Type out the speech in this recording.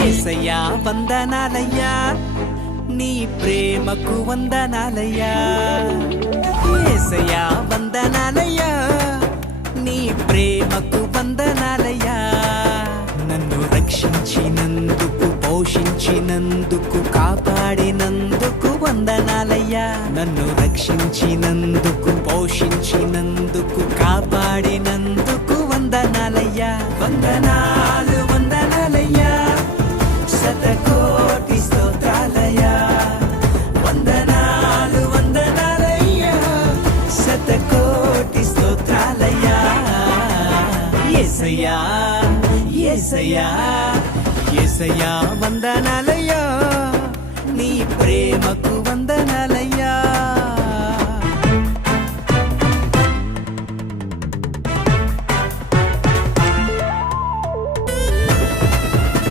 యేసయ్యా వందనాలయ్యా నీ ప్రేమకు వందనాలయ్యా యేసయ్యా వందనాలయ్యా నీ ప్రేమకు వందనాలయ్యా నన్ను రక్షించినందుకు పోషించినందుకు కాపాడినందుకు వందనాలయ్యా నన్ను రక్షించినందుకు పోషించినందుకు కాపాడినందుకు వందనాలయ్యా వందనాలు వందనాలయ్యా శతకోటి స్తోత్రాలయ్యా వందనాలు వందనాలయ్యా శతకోటి స్తోత్రాలయ్యా యేసయ్యా యేసయ్యా యేసయ్యా వందనాలయ్యా నీ ప్రేమకు